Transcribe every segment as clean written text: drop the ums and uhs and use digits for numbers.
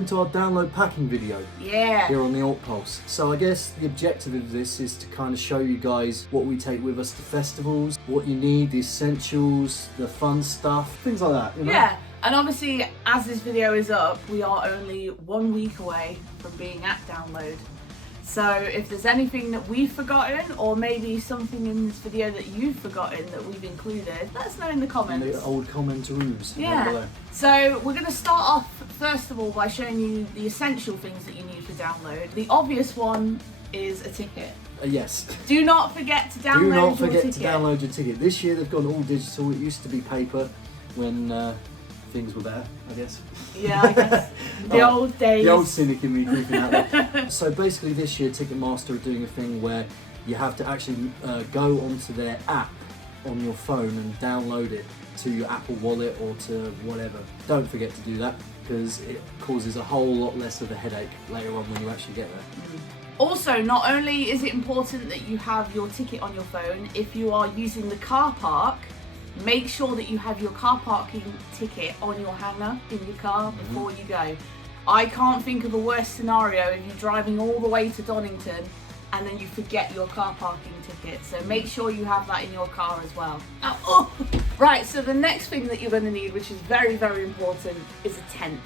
welcome to our download packing video. Yeah. Here on the Alt Pulse. So I guess the objective of this is to kind of show you guys what we take with us to festivals, what you need, the essentials, the fun stuff, things like that, you know? Yeah, and obviously as this video is up, we are only 1 week away from being at download. So if there's anything that we've forgotten, or maybe something in this video that you've forgotten that we've included, let us know in the comments. In the old commentaroos. Yeah. So we're going to start off first of all by showing you the essential things that you need for download. The obvious one is a ticket. Yes. Do not forget to download Do not your forget ticket. to download your ticket. This year they've gone all digital. It used to be paper when things were better, I guess. Yeah, I guess. The old days. The old cynic in me creeping out there. So basically this year Ticketmaster are doing a thing where you have to actually go onto their app on your phone and download it to your Apple Wallet or to whatever. Don't forget to do that because it causes a whole lot less of a headache later on when you actually get there. Also, not only is it important that you have your ticket on your phone, if you are using the car park, make sure that you have your car parking ticket on your hanger in your car before you go. I can't think of a worse scenario if you're driving all the way to Donington and then you forget your car parking ticket. So make sure you have that in your car as well. Oh. Right, so the next thing that you're going to need, which is very, very important, is a tent.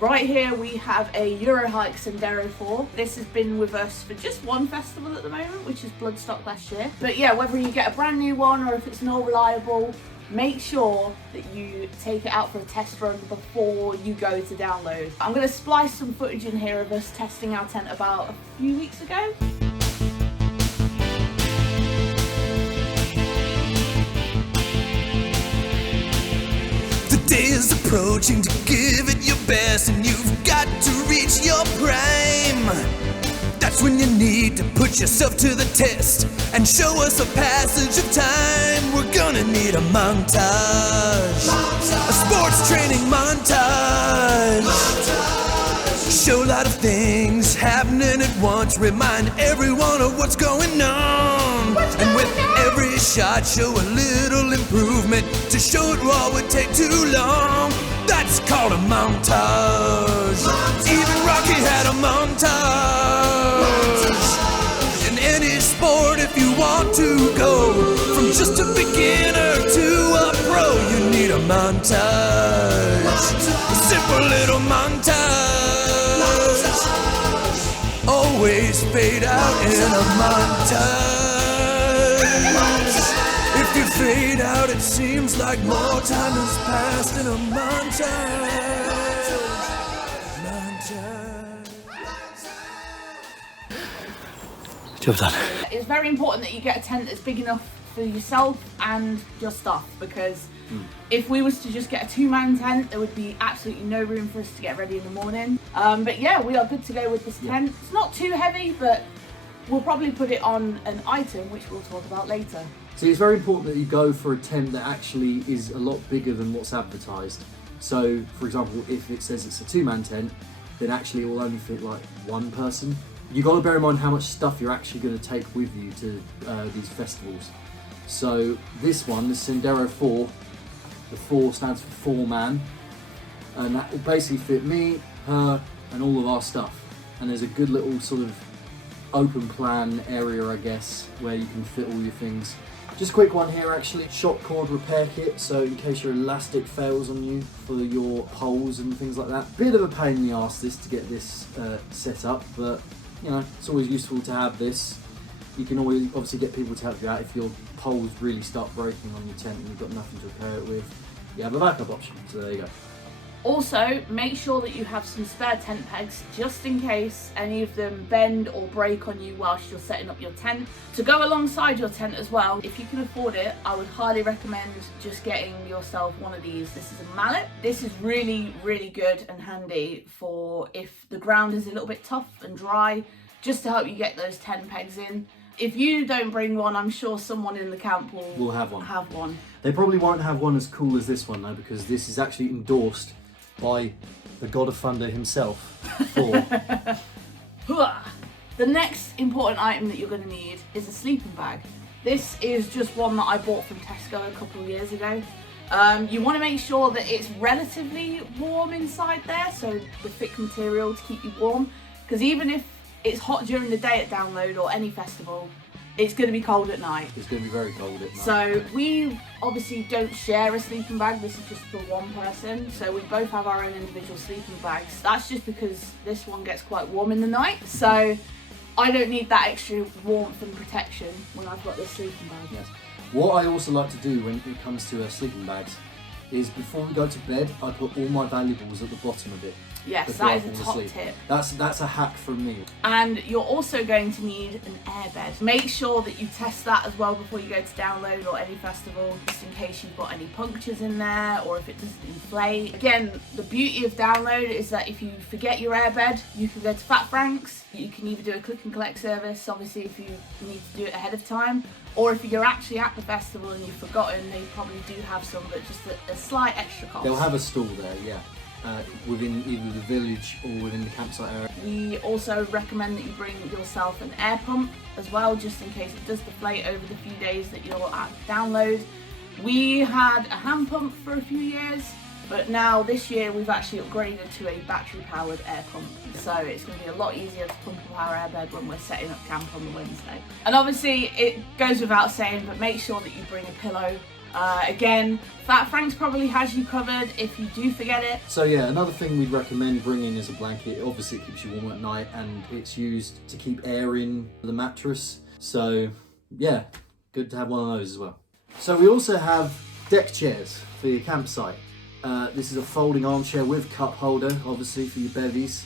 Right here we have a Eurohike Sendero 4. This has been with us for just one festival at the moment, which is Bloodstock last year. But yeah, whether you get a brand new one or if it's more reliable, make sure that you take it out for a test run before you go to download. I'm going to splice some footage in here of us testing our tent about a few weeks ago. The day is approaching to give it your best, and you've got to reach your prime. That's when you need to put yourself to the test and show us a passage of time. We're gonna need a montage. A sports training montage. Show a lot of things happening at once. Remind everyone of what's going on. And with every shot, show a little improvement. To show it raw would take too long. That's called a montage. Even Rocky had a montage. In any sport, if you want to go from just a beginner to a pro, you need a montage. A simple little montage. Always fade out in a montage. If you fade out, it seems like more time has passed in a montage. Job done. It's very important that you get a tent that's big enough for yourself and your stuff, because if we was to just get a two-man tent, there would be absolutely no room for us to get ready in the morning. But yeah, we are good to go with this tent. It's not too heavy, but we'll probably put it on an item, which we'll talk about later. See, it's very important that you go for a tent that actually is a lot bigger than what's advertised. So, for example, if it says it's a two-man tent, then actually it will only fit like one person. You've got to bear in mind how much stuff you're actually going to take with you to these festivals. So this one, the Sendero 4, the 4 stands for 4-man, and that will basically fit me, her, and all of our stuff. And there's a good little sort of open plan area, I guess, where you can fit all your things. Just a quick one here actually, shock cord repair kit, so in case your elastic fails on you for your poles and things like that. Bit of a pain in the arse this to get this set up, but you know, it's always useful to have this. You can always obviously get people to help you out if your poles really start breaking on your tent and you've got nothing to repair it with. You have a backup option, so there you go. Also, make sure that you have some spare tent pegs just in case any of them bend or break on you whilst you're setting up your tent. To go alongside your tent as well, if you can afford it, I would highly recommend just getting yourself one of these. This is a mallet. This is really, really good and handy for if the ground is a little bit tough and dry, just to help you get those tent pegs in. If you don't bring one, I'm sure someone in the camp will have one. They probably won't have one as cool as this one though, because this is actually endorsed by the God of Thunder himself. Thor. The next important item that you're going to need is a sleeping bag. This is just one that I bought from Tesco a couple of years ago. You want to make sure that it's relatively warm inside there, so the thick material to keep you warm, because even if it's hot during the day at Download or any festival, it's going to be cold at night. It's going to be very cold at night. So we obviously don't share a sleeping bag, this is just for one person, so we both have our own individual sleeping bags. That's just because this one gets quite warm in the night, so I don't need that extra warmth and protection when I've got this sleeping bag. Yes. What I also like to do when it comes to sleeping bags is before we go to bed, I put all my valuables at the bottom of it. Yes, before that I is a fall top asleep. tip. That's a hack from me. And you're also going to need an airbed. Make sure that you test that as well before you go to Download or any festival, just in case you've got any punctures in there or if it doesn't inflate. Again, the beauty of Download is that if you forget your airbed, you can go to Fat Frank's. You can either do a click and collect service, obviously if you need to do it ahead of time, or if you're actually at the festival and you've forgotten, they probably do have some, but just a slight extra cost. They'll have a stall there, yeah. Within either the village or within the campsite area. We also recommend that you bring yourself an air pump as well, just in case it does deflate over the few days that you're at Download. We had a hand pump for a few years, but now this year we've actually upgraded to a battery powered air pump, so it's going to be a lot easier to pump up our airbed when we're setting up camp on the Wednesday. And obviously it goes without saying, but make sure that you bring a pillow. Again, Fat Frank's probably has you covered if you do forget it. So yeah, another thing we'd recommend bringing is a blanket. Obviously it keeps you warm at night and it's used to keep air in the mattress. So yeah, good to have one of those as well. So we also have deck chairs for your campsite. This is a folding armchair with cup holder, obviously for your bevies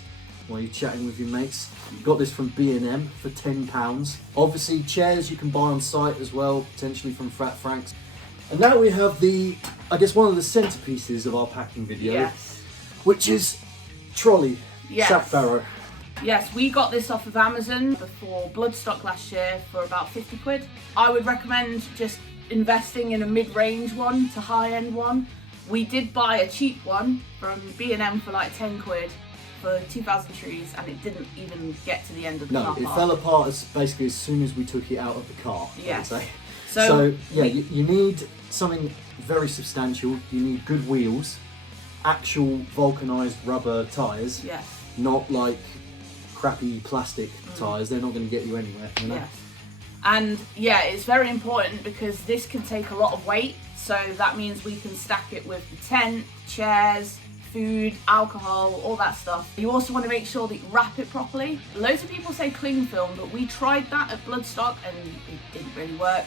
while you're chatting with your mates. Got this from B&M for £10. Obviously chairs you can buy on site as well, potentially from Fat Frank's. And now we have I guess one of the centerpieces of our packing video, Yes. which is trolley, Yes. sack Barrow. Yes, we got this off of Amazon before Bloodstock last year for about 50 quid. I would recommend just investing in a mid-range one to high-end one. We did buy a cheap one from B&M for like 10 quid for 2,000 trees, and it didn't even get to the end of the car No, it park. fell apart basically as soon as we took it out of the car, Yes. I would say. So yeah, you need something very substantial. You need good wheels, actual vulcanized rubber tyres, Yes. not like crappy plastic tyres. They're not going to get you anywhere, you know? Yes. And yeah, it's very important because this can take a lot of weight, so that means we can stack it with the tent, chairs, food, alcohol, all that stuff. You also want to make sure that you wrap it properly. Loads of people say cling film, but we tried that at Bloodstock and it didn't really work.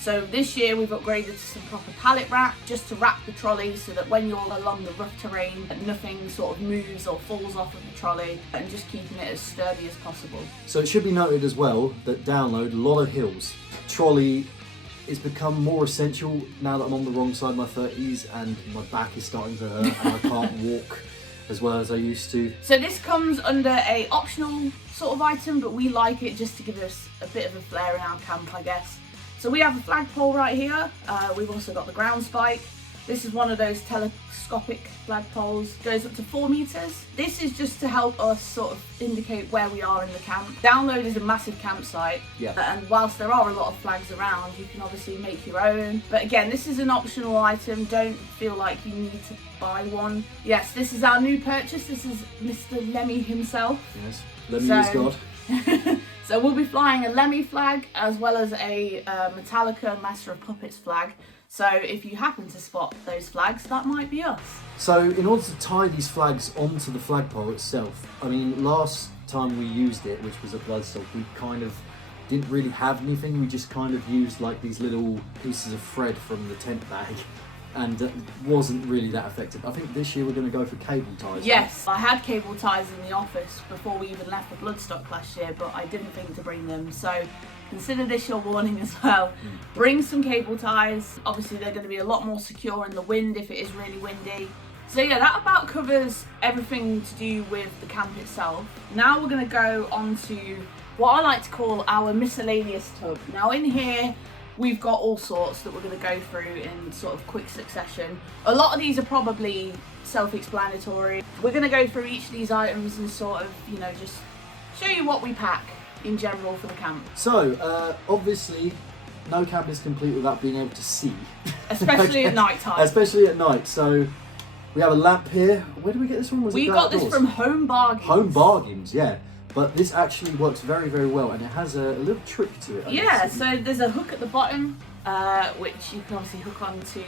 So this year we've upgraded to some proper pallet wrap just to wrap the trolley so that when you're along the rough terrain, nothing sort of moves or falls off of the trolley, and just keeping it as sturdy as possible. So it should be noted as well that Download, a lot of hills. Trolley is become more essential now that I'm on the wrong side of my 30s and my back is starting to hurt and I can't walk as well as I used to. So this comes under a optional sort of item, but we like it just to give us a bit of a flair in our camp, I guess. So we have a flagpole right here. We've also got the ground spike. This is one of those telescopic flagpoles, goes up to 4 meters. This is just to help us sort of indicate where we are in the camp. Download is a massive campsite, and whilst there are a lot of flags around, you can obviously make your own. But again, this is an optional item. Don't feel like you need to buy one. Yes, this is our new purchase. This is Mr. Lemmy himself. Yes, Lemmy is God. So we'll be flying a Lemmy flag as well as a Metallica Master of Puppets flag. So if you happen to spot those flags, that might be us. So in order to tie these flags onto the flagpole itself, I mean, last time we used it, which was at Bloodstock, we kind of didn't really have anything. We just kind of used like these little pieces of thread from the tent bag, and it wasn't really that effective. I think this year we're going to go for cable ties. Yes, I had cable ties in the office before we even left for Bloodstock last year, but I didn't think to bring them. So consider this your warning as well. Bring some cable ties. Obviously they're going to be a lot more secure in the wind if it is really windy. So yeah, that about covers everything to do with the camp itself. Now we're going to go on to what I like to call our miscellaneous tub. Now in here we've got all sorts that we're going to go through in sort of quick succession. A lot of these are probably self-explanatory. We're going to go through each of these items and sort of, you know, just show you what we pack in general for the camp. So, obviously, no camp is complete without being able to see. Especially at night time. Especially at night. So, we have a lamp here. Where did we get this from? We got this from Home Bargains. Home Bargains, yeah. But this actually works very, very well, and it has a little trick to it. Yeah, so there's a hook at the bottom, which you can obviously hook onto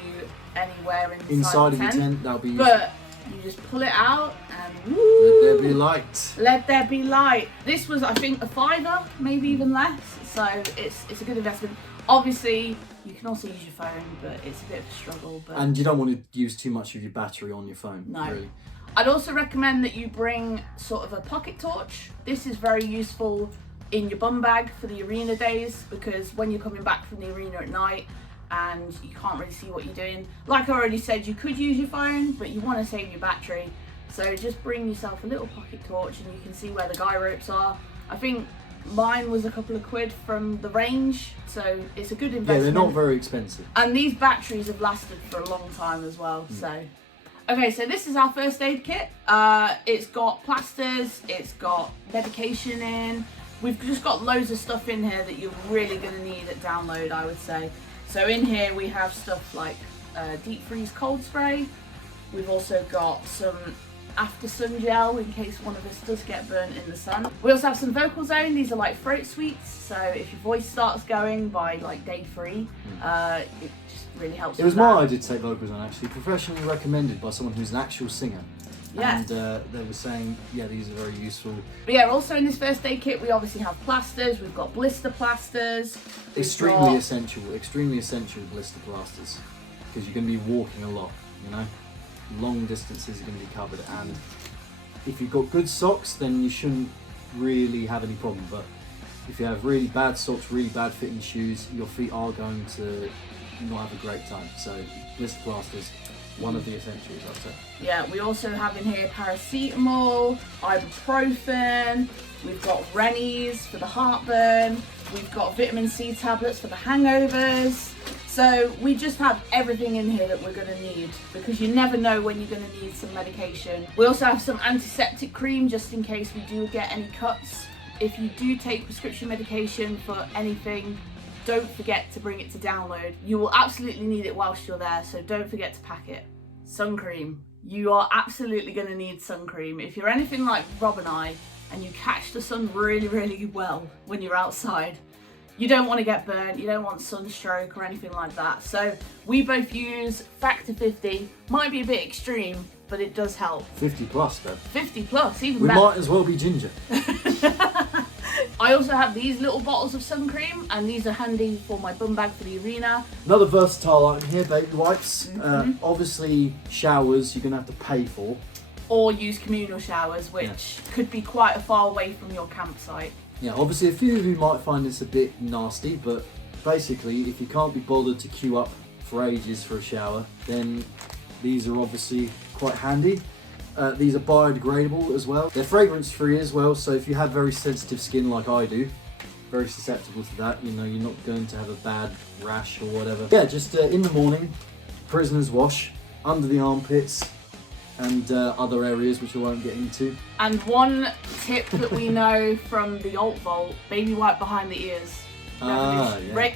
anywhere inside of your tent. That'll be. But you just pull it out and woo, let there be light. Let there be light. This was, I think, a £5, maybe even less. So it's a good investment. Obviously, you can also use your phone, but it's a bit of a struggle. But and you don't want to use too much of your battery on your phone. No. Really. I'd also recommend that you bring sort of a pocket torch. This is very useful in your bum bag for the arena days, because when you're coming back from the arena at night and you can't really see what you're doing, like I already said, you could use your phone, but you want to save your battery. So just bring yourself a little pocket torch and you can see where the guy ropes are. I think mine was a couple of quid from the range, so it's a good investment. Yeah, they're not very expensive. And these batteries have lasted for a long time as well, so. Okay, so this is our first aid kit. It's got plasters, it's got medication in. We've just got loads of stuff in here that you're really going to need at download, I would say. So in here we have stuff like deep freeze cold spray. We've also got some after sun gel in case one of us does get burnt in the sun. We also have some Vocalzone. These are like throat sweets, so if your voice starts going by like day 3, it just really helps. It was my idea to take Vocalzone, actually, professionally recommended by someone who's an actual singer. Yeah. And they were saying, yeah, these are very useful. But yeah, also in this first aid kit, we obviously have plasters. We've got blister plasters. Extremely essential blister plasters, because you're going to be walking a lot, you know. Long distances are going to be covered, and if you've got good socks, then you shouldn't really have any problem. But if you have really bad socks, really bad fitting shoes, your feet are going to not have a great time. So blister plasters, one of the essentials, I'd say. Yeah, we also have in here paracetamol, ibuprofen, we've got Rennies for the heartburn, we've got vitamin C tablets for the hangovers. So we just have everything in here that we're going to need, because you never know when you're going to need some medication. We also have some antiseptic cream just in case we do get any cuts. If you do take prescription medication for anything, don't forget to bring it to download. You will absolutely need it whilst you're there, so don't forget to pack it. Sun cream. You are absolutely going to need sun cream. If you're anything like Rob and I, and you catch the sun really, really well when you're outside, you don't want to get burnt, you don't want sunstroke or anything like that. So we both use Factor 50. Might be a bit extreme, but it does help. 50 plus, though. 50 plus, even we better. might as well be ginger. I also have these little bottles of sun cream, and these are handy for my bum bag for the arena. Another versatile item here, baby wipes. Obviously, showers you're going to have to pay for. Or use communal showers, which could be quite a far away from your campsite. Yeah, obviously a few of you might find this a bit nasty, but basically if you can't be bothered to queue up for ages for a shower, then these are obviously quite handy. These are biodegradable as well. They're fragrance free as well, so if you have very sensitive skin like I do, very susceptible to that, you know, you're not going to have a bad rash or whatever. Yeah, just in the morning, prisoner's wash, under the armpits, and other areas which I won't get into. And one tip that we know from the Alt Vault, baby wipe behind the ears.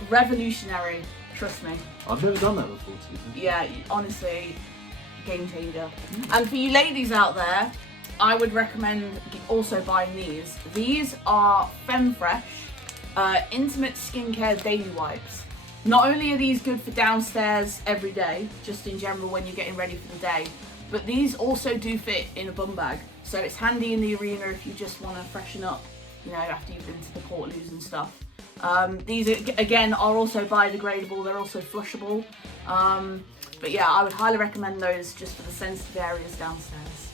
Revolutionary, trust me. I've never done that before, too. Yeah, honestly, game changer. And for you ladies out there, I would recommend also buying these. These are FemFresh Intimate Skincare Daily Wipes. Not only are these good for downstairs every day, just in general when you're getting ready for the day, but these also do fit in a bum bag. So it's handy in the arena if you just want to freshen up, you know, after you've been to the Portaloos and stuff. These, again, are also biodegradable. They're also flushable. But yeah, I would highly recommend those just for the sensitive areas downstairs.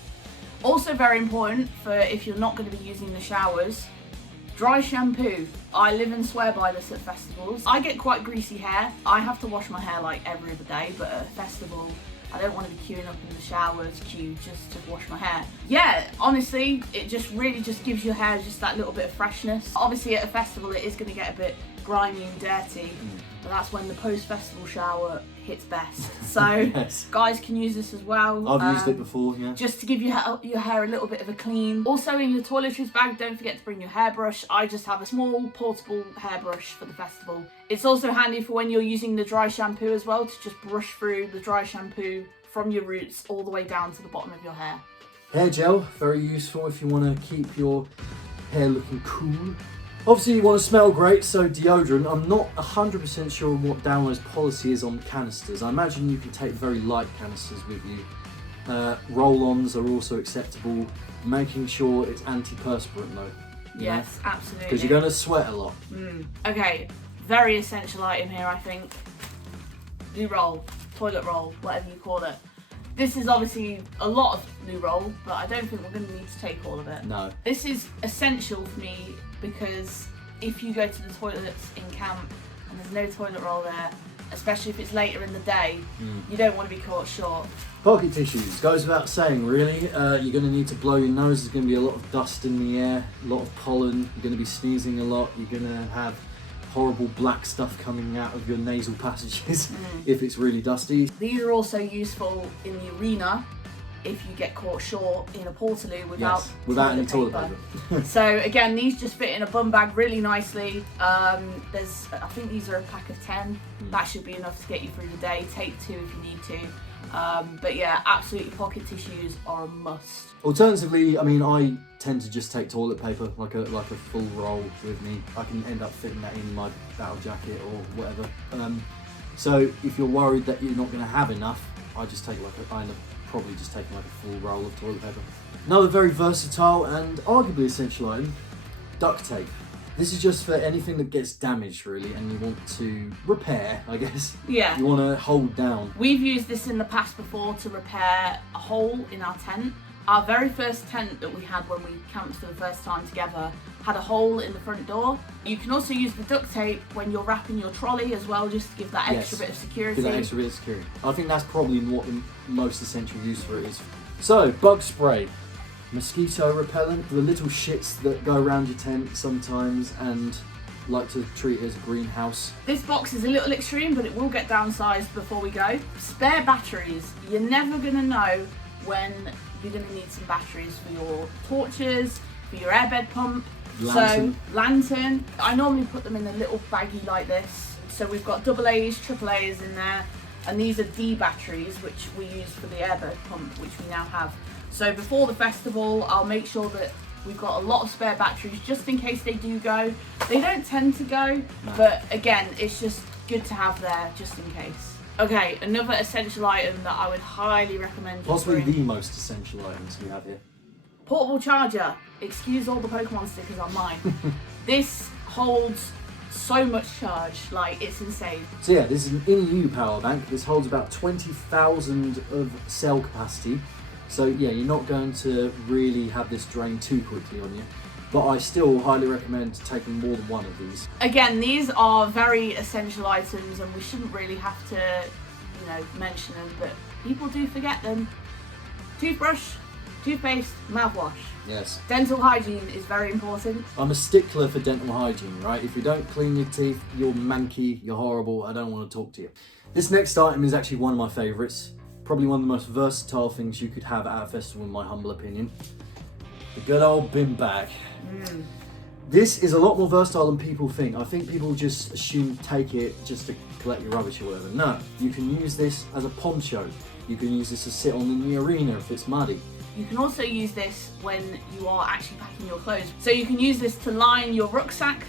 Also very important for if you're not going to be using the showers, dry shampoo. I live and swear by this at festivals. I get quite greasy hair. I have to wash my hair like every other day, but at a festival, I don't want to be queuing up in the showers just to wash my hair. Yeah, honestly, it just really just gives your hair just that little bit of freshness. Obviously at a festival it is going to get a bit grimy and dirty, but that's when the post-festival shower hits best. So Yes. guys can use this as well. I've used it before, yeah. Just to give your hair a little bit of a clean. Also in your toiletries bag, don't forget to bring your hairbrush. I just have a small portable hairbrush for the festival. It's also handy for when you're using the dry shampoo as well, to just brush through the dry shampoo from your roots all the way down to the bottom of your hair. Hair gel, very useful if you want to keep your hair looking cool. Obviously you want to smell great, so deodorant. I'm not 100% sure what Download's policy is on canisters. I imagine you can take very light canisters with you. Roll-ons are also acceptable, making sure it's antiperspirant though. Yes, absolutely. Because you're going to sweat a lot. Okay, very essential item here, I think. Loo roll, toilet roll, whatever you call it. This is obviously a lot of loo roll, but I don't think we're going to need to take all of it. No. This is essential for me because if you go to the toilets in camp and there's no toilet roll there, especially if it's later in the day, you don't want to be caught short. Pocket tissues, goes without saying really. You're going to need to blow your nose, there's going to be a lot of dust in the air, a lot of pollen, you're going to be sneezing a lot, you're going to have horrible black stuff coming out of your nasal passages if it's really dusty. These are also useful in the arena if you get caught short in a portaloo without any toilet paper. So again, these just fit in a bum bag really nicely. I think these are a pack of 10. That should be enough to get you through the day. Take 2 if you need to. But yeah, absolutely pocket tissues are a must. Alternatively, I mean, I tend to just take toilet paper, like a full roll with me. I can end up fitting that in my battle jacket or whatever. So if you're worried that you're not going to have enough, I just take I end up probably just taking like a full roll of toilet paper. Another very versatile and arguably essential item, duct tape. This is just for anything that gets damaged really and you want to repair, I guess. Yeah. You want to hold down. We've used this in the past before to repair a hole in our tent. Our very first tent that we had when we camped for the first time together had a hole in the front door. You can also use the duct tape when you're wrapping your trolley as well, just to give that extra bit of security. Give that extra bit of security. I think that's probably what the most essential use for it is. So, bug spray, mosquito repellent, the little shits that go around your tent sometimes and like to treat it as a greenhouse. This box is a little extreme, but it will get downsized before we go. Spare batteries. You're never gonna know when you're going to need some batteries for your torches, for your airbed pump. Lantern. So, lantern. I normally put them in a little baggie like this. So we've got AA's, AAA's in there, and these are D batteries, which we use for the airbed pump, which we now have. So before the festival, I'll make sure that we've got a lot of spare batteries, just in case they do go. They don't tend to go, but again, it's just good to have there, just in case. Okay, another essential item that I would highly recommend. Possibly the most essential items we have here. Portable charger. Excuse all the Pokemon stickers on mine. This holds so much charge, like it's insane. So yeah, this is an in-U power bank. This holds about 20,000 of cell capacity. So yeah, you're not going to really have this drain too quickly on you. But I still highly recommend taking more than one of these. Again, these are very essential items and we shouldn't really have to, mention them, but people do forget them. Toothbrush, toothpaste, mouthwash. Yes. Dental hygiene is very important. I'm a stickler for dental hygiene, right? If you don't clean your teeth, you're manky, you're horrible, I don't want to talk to you. This next item is actually one of my favourites. Probably one of the most versatile things you could have at a festival, in my humble opinion. The good old bin bag. This is a lot more versatile than people think. I think people just assume take it just to collect your rubbish or whatever. No, you can use this as a poncho. You can use this to sit on in the arena if it's muddy. You can also use this when you are actually packing your clothes. So you can use this to line your rucksack,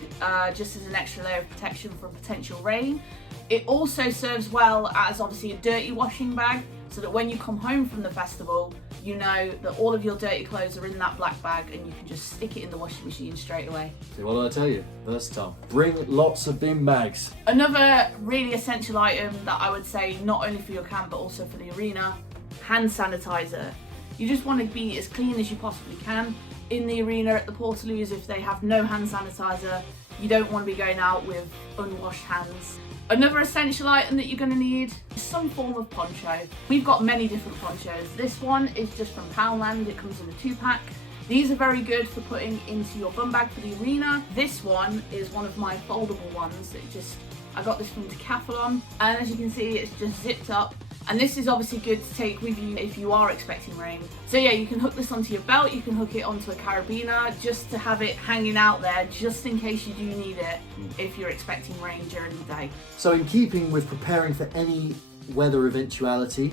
just as an extra layer of protection from potential rain. It also serves well as obviously a dirty washing bag, so that when you come home from the festival, you know that all of your dirty clothes are in that black bag and you can just stick it in the washing machine straight away. So what did I tell you? Versatile. Bring lots of bin bags. Another really essential item that I would say, not only for your camp but also for the arena, hand sanitizer. You just want to be as clean as you possibly can. In the arena at the Portaloos, if they have no hand sanitizer, you don't want to be going out with unwashed hands. Another essential item that you're going to need is some form of poncho. We've got many different ponchos. This one is just from Poundland. It comes in a 2-pack. These are very good for putting into your bum bag for the arena. This one is one of my foldable ones. It just I got this from Decathlon, and as you can see, it's just zipped up. And this is obviously good to take with you if you are expecting rain. So yeah, you can hook this onto your belt, you can hook it onto a carabiner, just to have it hanging out there, just in case you do need it if you're expecting rain during the day. So in keeping with preparing for any weather eventuality,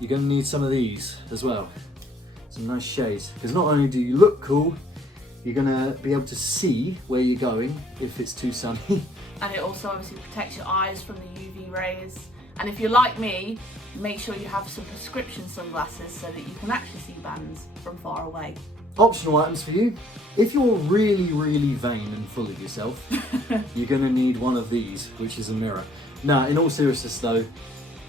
you're going to need some of these as well. Some nice shades, because not only do you look cool, you're going to be able to see where you're going if it's too sunny. And it also obviously protects your eyes from the UV rays. And if you're like me, make sure you have some prescription sunglasses so that you can actually see bands from far away. Optional items for you. If you're really, really vain and full of yourself, you're going to need one of these, which is a mirror. Now, in all seriousness though,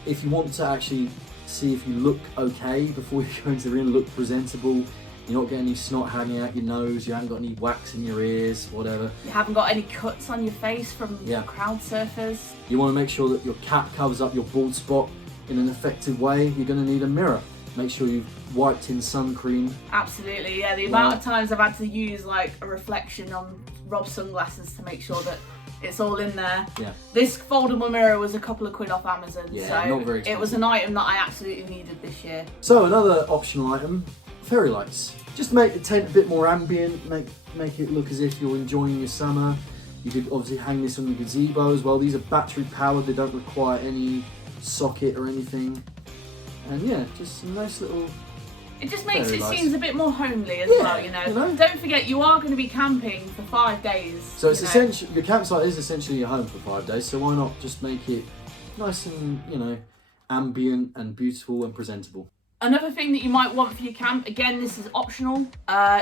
if you want to actually see if you look okay before you go into the arena, look presentable, you're not getting any snot hanging out your nose, you haven't got any wax in your ears, whatever. You haven't got any cuts on your face from crowd surfers. You want to make sure that your cap covers up your bald spot in an effective way. You're going to need a mirror. Make sure you've wiped in sun cream. Absolutely, yeah. The amount of times I've had to use like a reflection on Rob's sunglasses to make sure that it's all in there. Yeah. This foldable mirror was a couple of quid off Amazon, yeah, so not very expensive. It was an item that I absolutely needed this year. So another optional item, fairy lights. Just to make the tent a bit more ambient, make it look as if you're enjoying your summer. You could obviously hang this on your gazebo as well. These are battery powered, they don't require any socket or anything. And yeah, just some nice little... It just makes it seem a bit more homely as well, you know. Don't forget, you are going to be camping for 5 days. So it's essentially, your campsite is essentially your home for 5 days, so why not just make it nice and, you know, ambient and beautiful and presentable. Another thing that you might want for your camp, again this is optional,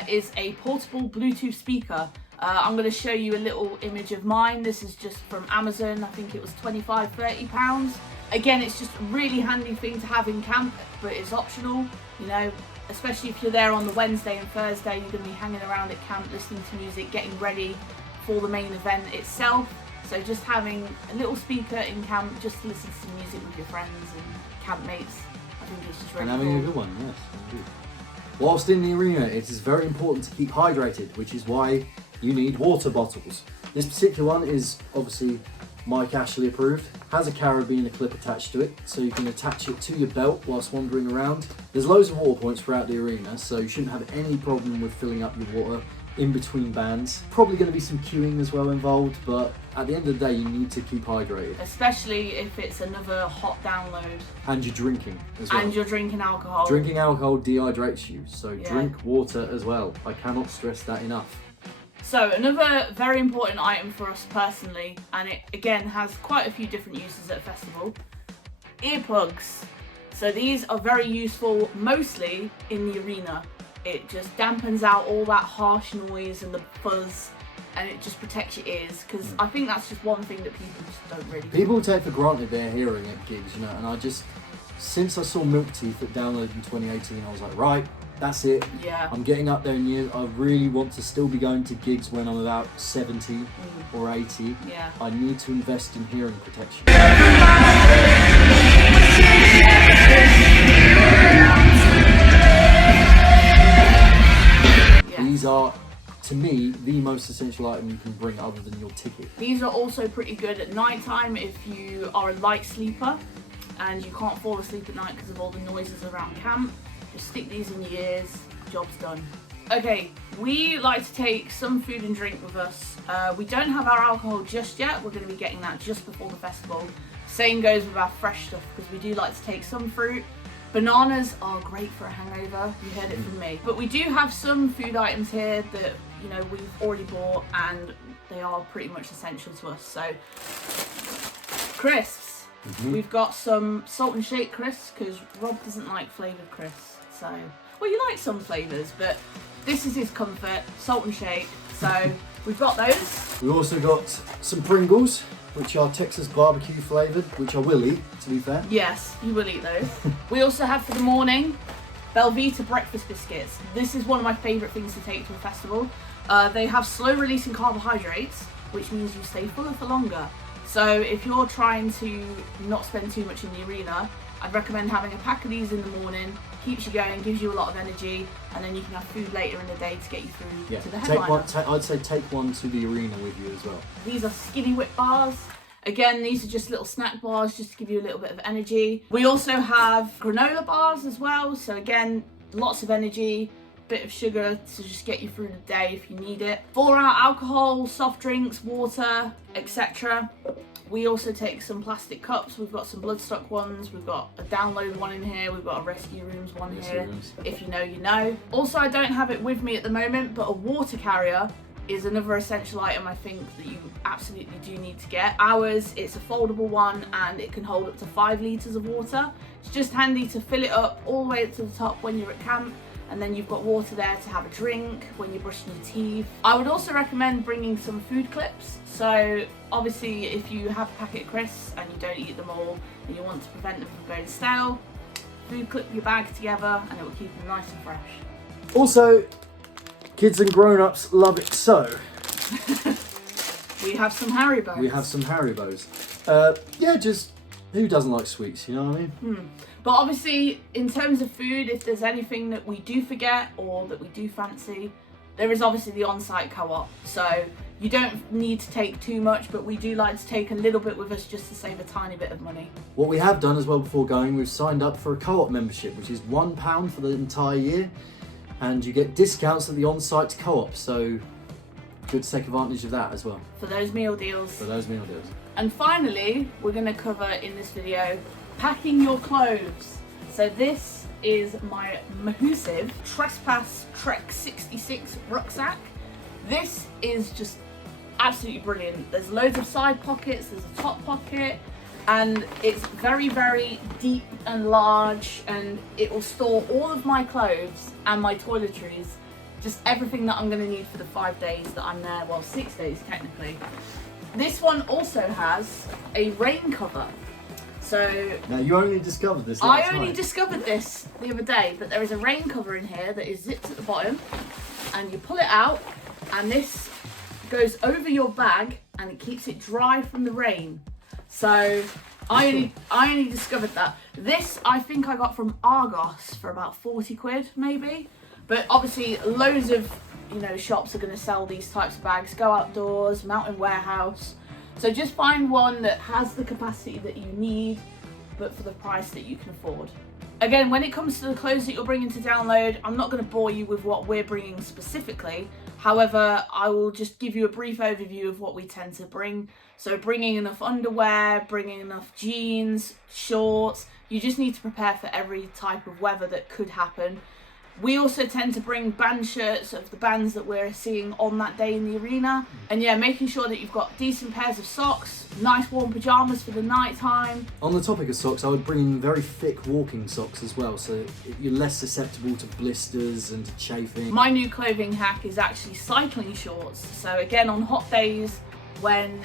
is a portable Bluetooth speaker. I'm going to show you a little image of mine. This is just from Amazon, I think it was £25–30. Again, it's just a really handy thing to have in camp, but it's optional, you know, especially if you're there on the Wednesday and Thursday, you're going to be hanging around at camp, listening to music, getting ready for the main event itself. So just having a little speaker in camp, just to listen to some music with your friends and campmates, I think it's just really cool. And having a good one, yes, indeed. Whilst in the arena, it is very important to keep hydrated, which is why you need water bottles. This particular one is obviously Mike Ashley approved, has a carabiner clip attached to it, so you can attach it to your belt whilst wandering around. There's loads of water points throughout the arena, so you shouldn't have any problem with filling up your water in between bands. Probably going to be some queuing as well involved, but at the end of the day you need to keep hydrated. Especially if it's another hot download. And you're drinking as well. And you're drinking alcohol. Drinking alcohol dehydrates you, so drink water as well. I cannot stress that enough. So another very important item for us personally, and it again has quite a few different uses at a festival, earplugs. So these are very useful mostly in the arena. It just dampens out all that harsh noise and the buzz, and it just protects your ears, because I think that's just one thing that people just don't really do. People take for granted their hearing at gigs, you know, and I just, since I saw Milk Teeth at Download in 2018, I was like, right, that's it. Yeah. I'm getting up there in years. I really want to still be going to gigs when I'm about 70 or 80. Yeah. I need to invest in hearing protection. These are, to me, the most essential item you can bring other than your ticket. These are also pretty good at night time if you are a light sleeper and you can't fall asleep at night because of all the noises around camp. Just stick these in your ears, job's done. Okay, we like to take some food and drink with us. We don't have our alcohol just yet, we're going to be getting that just before the festival. Same goes with our fresh stuff, because we do like to take some fruit. Bananas are great for a hangover, you heard it from me. But we do have some food items here that, you know, we've already bought and they are pretty much essential to us. So, crisps. We've got some salt and shake crisps, because Rob doesn't like flavoured crisps. So, well, you like some flavours, but this is his comfort, salt and shake. So we've got those. We've also got some Pringles, which are Texas barbecue flavoured, which I will eat, to be fair. Yes, you will eat those. We also have for the morning, Belvita breakfast biscuits. This is one of my favourite things to take to a festival. They have slow releasing carbohydrates, which means you stay fuller for longer. So if you're trying to not spend too much in the arena, I'd recommend having a pack of these in the morning. Keeps you going, gives you a lot of energy, and then you can have food later in the day to get you through to the headliner. I'd say take one to the arena with you as well. These are Skinny Whip bars. Again, these are just little snack bars just to give you a little bit of energy. We also have granola bars as well. So again, lots of energy, bit of sugar to just get you through the day if you need it. 4-hour alcohol, soft drinks, water, etc. We also take some plastic cups. We've got some bloodstock ones. We've got a download one in here. We've got a rescue rooms one here. If you know, you know. Also, I don't have it with me at the moment, but a water carrier is another essential item I think that you absolutely do need to get. Ours, it's a foldable one and it can hold up to 5 litres of water. It's just handy to fill it up all the way up to the top when you're at camp, and then you've got water there to have a drink when you're brushing your teeth. I would also recommend bringing some food clips. So obviously if you have a packet of crisps and you don't eat them all and you want to prevent them from going stale, food clip your bag together and it will keep them nice and fresh. Also, kids and grown-ups love it so. We have some Haribos. We have some Haribos. Yeah, just who doesn't like sweets, you know what I mean? But obviously, in terms of food, if there's anything that we do forget or that we do fancy, there is obviously the on-site co-op. So you don't need to take too much, but we do like to take a little bit with us just to save a tiny bit of money. What we have done as well before going, we've signed up for a co-op membership, which is £1 for the entire year, and you get discounts at the on-site co-op. So good to take advantage of that as well. For those meal deals. For those meal deals. And finally, we're going to cover in this video packing your clothes. So this is my Mahusive Trespass Trek 66 rucksack. This is just absolutely brilliant. There's loads of side pockets, there's a top pocket, and it's very, very deep and large, and it will store all of my clothes and my toiletries, just everything that I'm going to need for the 5 days that I'm there, well 6 days technically. This one also has a rain cover. So now you only discovered this I only discovered this the other day, but there is a rain cover in here that is zipped at the bottom, and you pull it out and this goes over your bag and it keeps it dry from the rain. So I only discovered that. This I think I got from Argos for about 40 quid maybe, but obviously loads of shops are going to sell these types of bags. Go Outdoors, Mountain Warehouse. So just find one that has the capacity that you need, but for the price that you can afford. Again, when it comes to the clothes that you're bringing to download, I'm not going to bore you with what we're bringing specifically. However, I will just give you a brief overview of what we tend to bring. So bringing enough underwear, bringing enough jeans, shorts. You just need to prepare for every type of weather that could happen. We also tend to bring band shirts of the bands that we're seeing on that day in the arena. And yeah, making sure that you've got decent pairs of socks, nice warm pyjamas for the night time. On the topic of socks, I would bring in very thick walking socks as well, so you're less susceptible to blisters and to chafing. My new clothing hack is actually cycling shorts. So again, on hot days when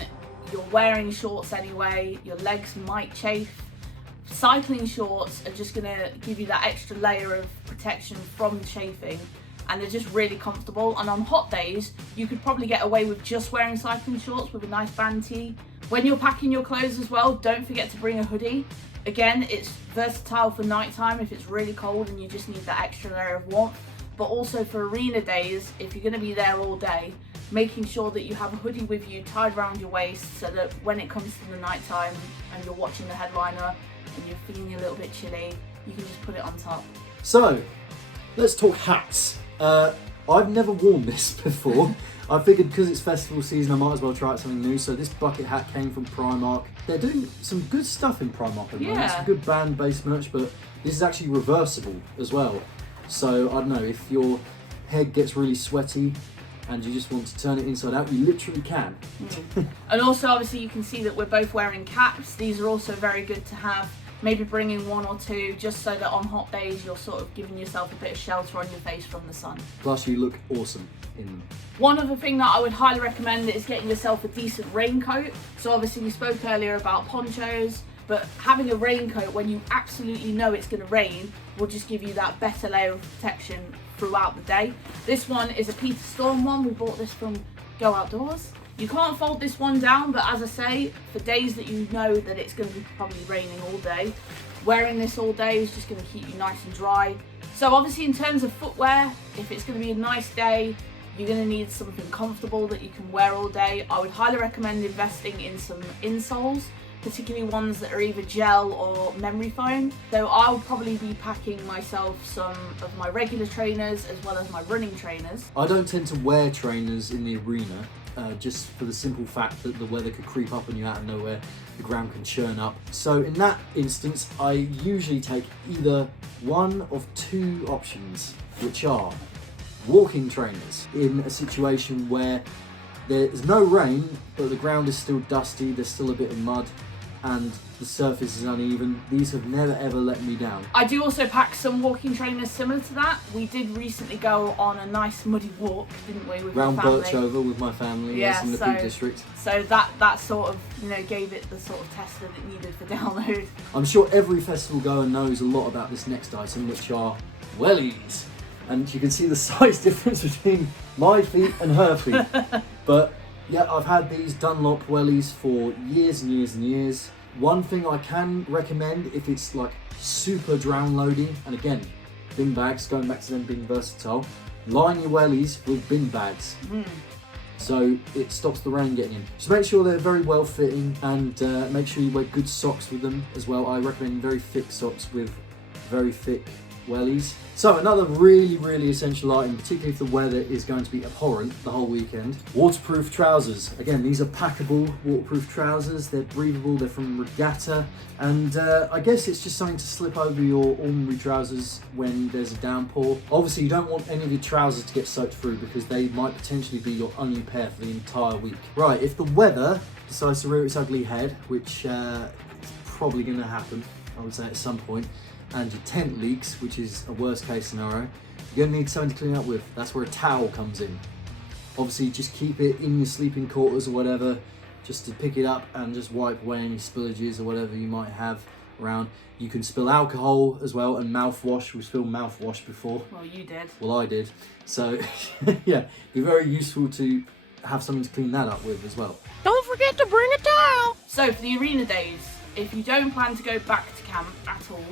you're wearing shorts anyway, your legs might chafe. Cycling shorts are just going to give you that extra layer of protection from chafing, and they're just really comfortable. And on hot days you could probably get away with just wearing cycling shorts with a nice band tee. When you're packing your clothes as well, don't forget to bring a hoodie. Again, it's versatile for nighttime if it's really cold and you just need that extra layer of warmth, but also for arena days, if you're going to be there all day, making sure that you have a hoodie with you tied around your waist so that when it comes to the nighttime and you're watching the headliner and you're feeling a little bit chilly, you can just put it on top. So, let's talk hats. I've never worn this before. I figured because it's festival season I might as well try out something new, so this bucket hat came from Primark. They're doing some good stuff in Primark at the moment, some good band-based merch, but this is actually reversible as well. So, I don't know, if your head gets really sweaty and you just want to turn it inside out, you literally can. And also, obviously, you can see that we're both wearing caps. These are also very good to have. Maybe bring in 1 or 2, just so that on hot days you're sort of giving yourself a bit of shelter on your face from the sun. Plus, you look awesome in them. One other thing that I would highly recommend is getting yourself a decent raincoat. So obviously we spoke earlier about ponchos, but having a raincoat when you absolutely know it's going to rain will just give you that better layer of protection throughout the day. This one is a Peter Storm one. We bought this from Go Outdoors. You can't fold this one down, but as I say, for days that you know that it's going to be probably raining all day, wearing this all day is just going to keep you nice and dry. So obviously in terms of footwear, if it's going to be a nice day, You're going to need something comfortable that you can wear all day. I would highly recommend investing in some insoles, particularly ones that are either gel or memory foam. So I'll probably be packing myself some of my regular trainers as well as my running trainers. I don't tend to wear trainers in the arena, just for the simple fact that the weather could creep up on you out of nowhere, the ground can churn up. So in that instance, I usually take either one of two options, which are walking trainers in a situation where there's no rain, but the ground is still dusty, there's still a bit of mud, and the surface is uneven. These have never ever let me down. I do also pack some walking trainers similar to that. We did recently go on a nice muddy walk, didn't we, with Round my family? Birchover with my family, yes, in the Peak District. So that sort of, you know, gave it the sort of test that it needed for download. I'm sure every festival goer knows a lot about this next item, which are wellies. And you can see the size difference between my feet and her feet. But yeah, I've had these Dunlop wellies for years and years and years. One thing I can recommend if it's like super drown loading, and again, bin bags, going back to them being versatile, line your wellies with bin bags. So it stops the rain getting in. So make sure they're very well fitting, and make sure you wear good socks with them as well. I recommend very thick socks with very thick wellies. So another really essential item, particularly if the weather is going to be abhorrent the whole weekend, waterproof trousers. Again, these are packable waterproof trousers. They're breathable, they're from Regatta, and I guess it's just something to slip over your ordinary trousers when there's a downpour. Obviously you don't want any of your trousers to get soaked through because they might potentially be your only pair for the entire week. Right, if the weather decides to rear its ugly head, which is probably going to happen, I would say at some point, and your tent leaks, which is a worst case scenario, you're going to need something to clean up with. That's where a towel comes in. Obviously just keep it in your sleeping quarters or whatever, just to pick it up and just wipe away any spillages or whatever you might have around. You can spill alcohol as well, and mouthwash. We've spilled mouthwash before. Well, you did. Well, I did. So yeah, be very useful to have something to clean that up with as well. Don't forget to bring a towel! So for the arena days, if you don't plan to go back to camp at all,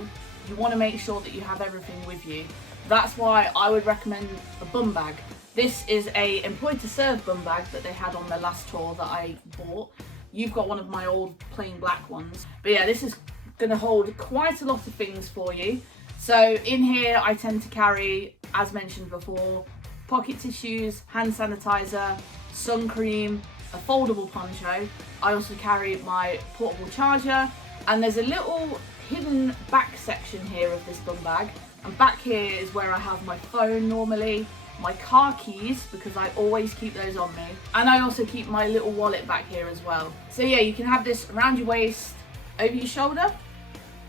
you want to make sure that you have everything with you. That's why I would recommend a bum bag. This is a employed to serve bum bag that they had on their last tour that I bought. You've got one of my old plain black ones. But yeah, this is going to hold quite a lot of things for you. So in here I tend to carry, as mentioned before, pocket tissues, hand sanitizer, sun cream, a foldable poncho. I also carry my portable charger, and there's a little hidden back section here of this bum bag, and back here is where I have my phone normally, my car keys, because I always keep those on me, and I also keep my little wallet back here as well. So yeah, you can have this around your waist, over your shoulder.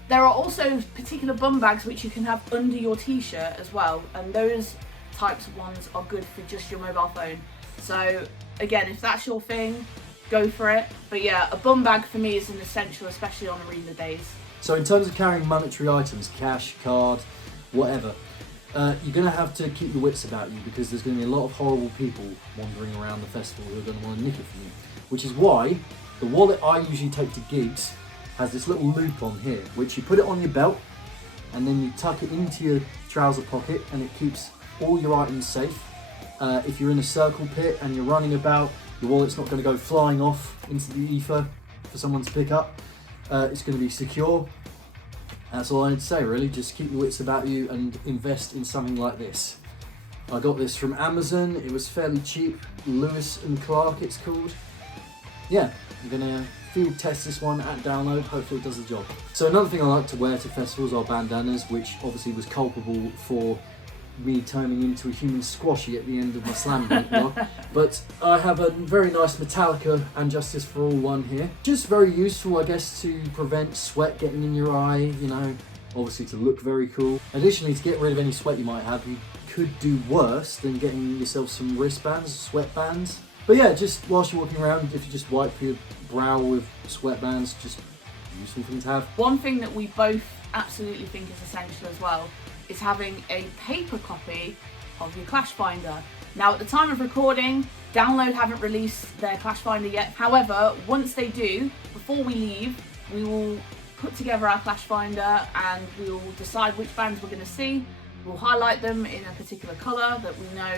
There are also particular bum bags which you can have under your t-shirt as well, and those types of ones are good for just your mobile phone. So again, if that's your thing, go for it. But yeah, a bum bag for me is an essential, especially on arena days. So in terms of carrying monetary items, cash, card, whatever, you're going to have to keep your wits about you, because there's going to be a lot of horrible people wandering around the festival who are going to want to nick it from you. Which is why the wallet I usually take to gigs has this little loop on here, which you put it on your belt and then you tuck it into your trouser pocket, and it keeps all your items safe. If you're in a circle pit and you're running about, your wallet's not going to go flying off into the ether for someone to pick up. It's going to be secure. That's all I need to say really. Just keep your wits about you and invest in something like this. I got this from Amazon. It was fairly cheap. Lewis and Clark it's called. Yeah, I'm going to field test this one at download. Hopefully it does the job. So another thing I like to wear to festivals are bandanas, which obviously was culpable for me turning into a human squashy at the end of my slam dunk vlog. But I have a very nice Metallica and Justice for All one here. Just very useful, I guess, to prevent sweat getting in your eye, you know, obviously to look very cool. Additionally, to get rid of any sweat you might have, you could do worse than getting yourself some wristbands, sweat bands. But yeah, just whilst you're walking around, if you just wipe your brow with sweat bands, just useful thing to have. One thing that we both absolutely think is essential as well is having a paper copy of your Clashfinder. Now at the time of recording, Download haven't released their Clashfinder yet. However, once they do, before we leave, we will put together our Clashfinder and we will decide which bands we're going to see. We'll highlight them in a particular colour that we know,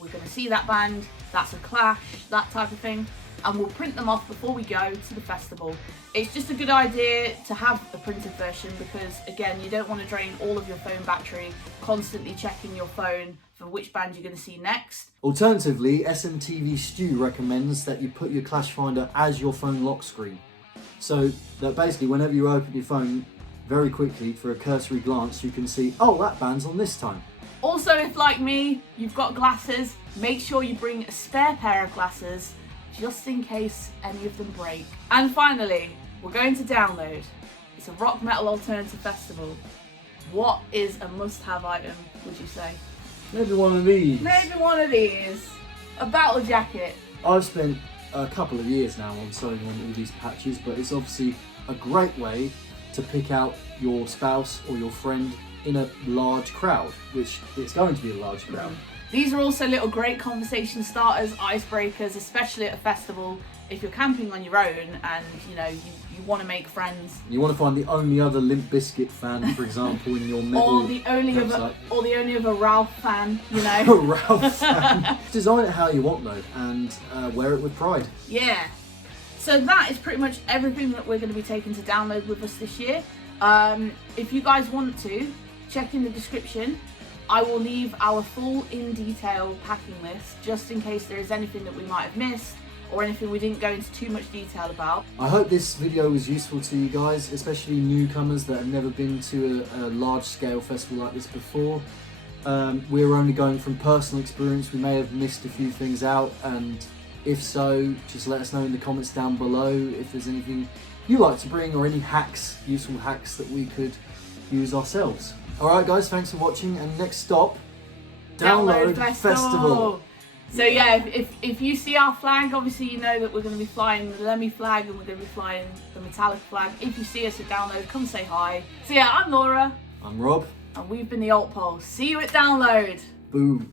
we're going to see that band, that's a Clash, that type of thing. And we'll print them off before we go to the festival. It's just a good idea to have a printed version because, again, you don't want to drain all of your phone battery constantly checking your phone for which band you're going to see next. Alternatively, SMTV Stu recommends that you put your Clashfinder as your phone lock screen. So that basically whenever you open your phone, very quickly, for a cursory glance, you can see, oh, that band's on this time. Also, if like me, you've got glasses, make sure you bring a spare pair of glasses just in case any of them break. And finally, we're going to download. It's a rock metal alternative festival. What is a must-have item, would you say? Maybe one of these. Maybe one of these. A battle jacket. I've spent a couple of years now on sewing on all these patches, but it's obviously a great way to pick out your spouse or your friend in a large crowd, which it's going to be a large crowd. These are also little great conversation starters, icebreakers, especially at a festival. If you're camping on your own and you want to make friends. You want to find the only other Limp Bizkit fan, for example, in your metal or the only other Ralph fan, A Ralph fan. Design it how you want though, and wear it with pride. Yeah. So that is pretty much everything that we're going to be taking to download with us this year. If you guys want to, check in the description. I will leave our full in-detail packing list just in case there is anything that we might have missed or anything we didn't go into too much detail about. I hope this video was useful to you guys, especially newcomers that have never been to a large-scale festival like this before. We're only going from personal experience. We may have missed a few things out, and if so, just let us know in the comments down below if there's anything you like to bring or any hacks, useful hacks that we could use ourselves. Alright guys, thanks for watching, and next stop, Download Festival. So yeah, if you see our flag, obviously you know that we're going to be flying the Lemmy Flag and we're going to be flying the Metallica Flag. If you see us at Download, come say hi. So yeah, I'm Laura. I'm Rob. And we've been the Alt Pole. See you at Download. Boom.